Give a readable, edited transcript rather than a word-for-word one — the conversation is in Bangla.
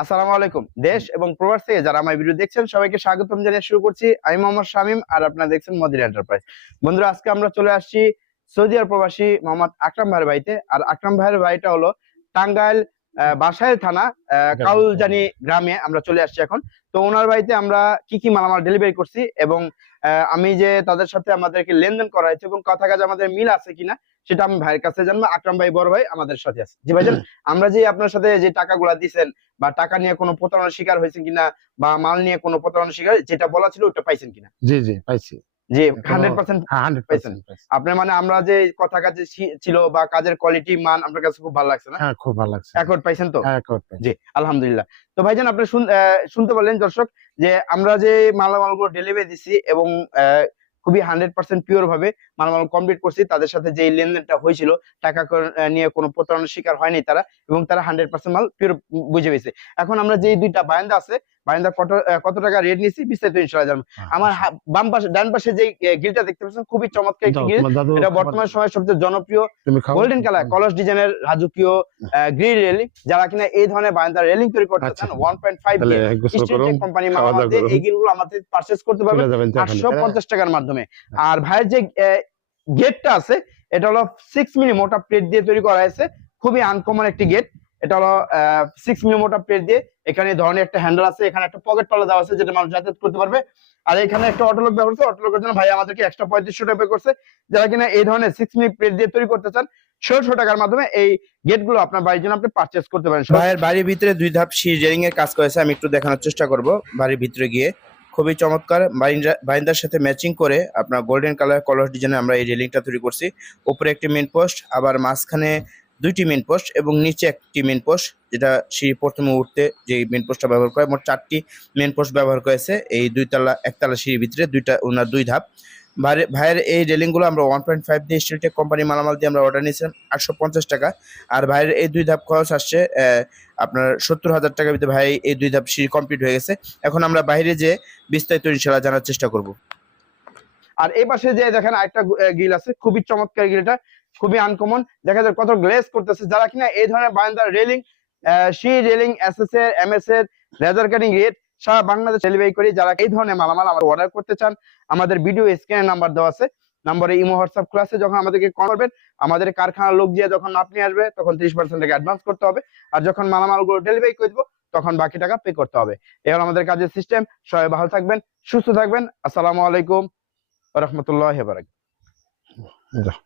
আসসালামু আলাইকুম। দেশ এবং প্রবাস থেকে যারা আমার ভিডিও দেখছেন সবাইকে স্বাগতম জানিয়ে শুরু করছি। আমি মোহাম্মদ শামীম, আর আপনারা দেখছেন মদিনা এন্টারপ্রাইজ। বন্ধুরা, আজকে আমরা চলে আসছি সৌদি আরব প্রবাসী মোহাম্মদ আকরাম ভাইয়ের বাড়িতে। আর আকরাম ভাইয়ের বাড়িটা হলো টাঙ্গাইল বাসাইল থানা কাউলজানি গ্রামে আমরা চলে আসছি এখন। তো ওনার বাড়িতে আমরা কি কি মালামাল ডেলিভারি করছি এবং আমি যে তাদের সাথে আমাদেরকে লেনদেন করা হয়েছে এবং কথা কাজ আমাদের মিল আছে কিনা সেটা আমি ভাইয়ের কাছে জানবো। আকরাম ভাই বড় ভাই আমাদের সাথে আছে। জি ভাইজান, আমরা যে আপনার সাথে যে টাকাগুলা দিচ্ছেন বা টাকা নিয়ে কোনো প্রতারণার শিকার হয়েছেন কিনা বা মাল নিয়ে কোনো প্রতারণার শিকার যেটা বলা ছিল ওটা পাইছেন কিনা? জি জি পাইছি। জি 100% পাইছেন। আপনি মানে আমরা যে কথা কাজে ছিল বা কাজের কোয়ালিটি মান আপনার কাছে খুব ভালো লাগছে না? হ্যাঁ, খুব ভালো লাগছে। অ্যাকর্ড পাইছেন তো? হ্যাঁ, অ্যাকর্ড পাইছি। জি আলহামদুলিল্লাহ। তো ভাইজান, আপনি শুনতে পারলেন দর্শক যে আমরা যে মালামালগুলো ডেলিভারি দিছি এবং খুবই 100% পিওর ভাবে মালামাল কমপ্লিট করছি। তাদের সাথে যে লেনদেনটা হয়েছিল টাকা নিয়ে কোনো প্রতারণার শিকার হয়নি তারা, এবং তারা 100% মাল পিওর বুঝে পেয়েছে। এখন আমরা যে দুইটা বারান্দা আছে, বারান্দা কত টাকা রেট নিয়েছি বিস্তারিত ইনশাআল্লাহ জানবো। আমার বাম পাশে ডান পাশে যে গ্রিলটা দেখতে পাচ্ছেন খুবই চমৎকার একটি গ্রিল। এটা বর্তমান সময়ে সবচেয়ে জনপ্রিয় গোল্ডেন কালার কলস ডিজাইনের রাজকীয় গ্রিল রেলিং। যারা কিনা এই ধরনের বারান্দা রেলিং তৈরি করতে চান 1.5 স্টেনটেক কোম্পানি মালামাল এই গ্রিলগুলো আমাদের পারচেজ করতে পারবেন 850 টাকার মাধ্যমে। আর ভাইয়ের যে গেটটা আছে এটা হলো 6 মিলি মোটা প্লেট দিয়ে তৈরি করা হয়েছে। খুবই আনকমন একটি গেট। এটা হলো 6 মিলি মোটা প্লেট দিয়ে। এখানে ধরনের একটা হ্যান্ডেল আছে, এখানে একটা পকেট পাল্লা দেওয়া আছে যেটা মানুষ যাতায়াত করতে পারবে। আর এখানে একটা অটোলক ব্যবহার করছে, অটোলকের জন্য ভাই আমাদেরকে এক্সট্রা 3500 টাকা পে করছে। যারা কিনা এই ধরনের 6 মিলি প্লেট দিয়ে তৈরি করতে চান 1600 টাকার মাধ্যমে এই গেটগুলো আপনার বাড়ির জন্য আপনি পারচেজ করতে পারেন। ভাইয়ের বাড়ির ভিতরে 2 ধাপ সিঁড়ি রেলিং এর কাজ করেছে, আমি একটু দেখানোর চেষ্টা করব। বাড়ির ভিতরে গিয়ে খুবই চমৎকার বারান্দার সাথে ম্যাচিং করে আপনার গোল্ডেন কালার কলস ডিজাইনে আমরা এই রেলিংটা তৈরি করছি। উপরে একটি মেইন পোস্ট, আবার মাঝখানে 2টি মেইন পোস্ট এবং নিচে একটি মেইন পোস্ট, যেটা সিঁড়ি প্রথমে উঠতে যে মেইন পোস্টটা ব্যবহার করে। মোট 4টি মেইন পোস্ট ব্যবহার করেছে এই একতলা সিঁড়ির ভিতরে। ওনার 2 ধাপ। ভাইয়ের এই রেলিং গুলো আমরা 1.5 দিয়ে স্টিলটেক কোম্পানি মালামাল দিয়ে আমরা অর্ডার নিয়েছিলাম 850 টাকা। আর ভাইয়ের এই 2 ধাপ খরচ আসছে আপনার 70,000 টাকার ভিতরে। ভাই এই 2 ধাপ সিঁড়ি কমপ্লিট হয়ে গেছে। এখন আমরা বাইরে যে বিস্তারিত ইনশাআল্লাহ জানার চেষ্টা করব। আর এই পাশে যে দেখেন আরেকটা গ্রিল আছে, খুবই চমৎকার গ্রিলটা, খুবই আনকমন। দেখা যায় কত গ্লেজ করতেছে। যারা কিনা এই ধরনের বারান্দার রেলিং, সিঁড়ি রেলিং, এসএস এর, এমএস এর, লেজার কাটিং গেট সারা বাংলাদেশ ডেলিভারি করি। যারা এই ধরনের মালামাল আমরা অর্ডার করতে চান আমাদের ভিডিও স্ক্রিনে নাম্বার দেওয়া আছে, নম্বরে ইমো হোয়াটসঅ্যাপ ক্লাসে যখন আমাদেরকে কল করবেন আমাদের কারখানার লোক দিয়ে যখন আপনি আসবে তখন 30% টাকা অ্যাডভান্স করতে হবে। আর যখন মালামালগুলো ডেলিভারি করে দেবো তখন বাকি টাকা পে করতে হবে। এই হলো আমাদের কাজের সিস্টেম। সবাই ভালো থাকবেন, সুস্থ থাকবেন। আসসালামু আলাইকুম ওয়া রাহমাতুল্লাহি ওয়া বারাকাতুহু।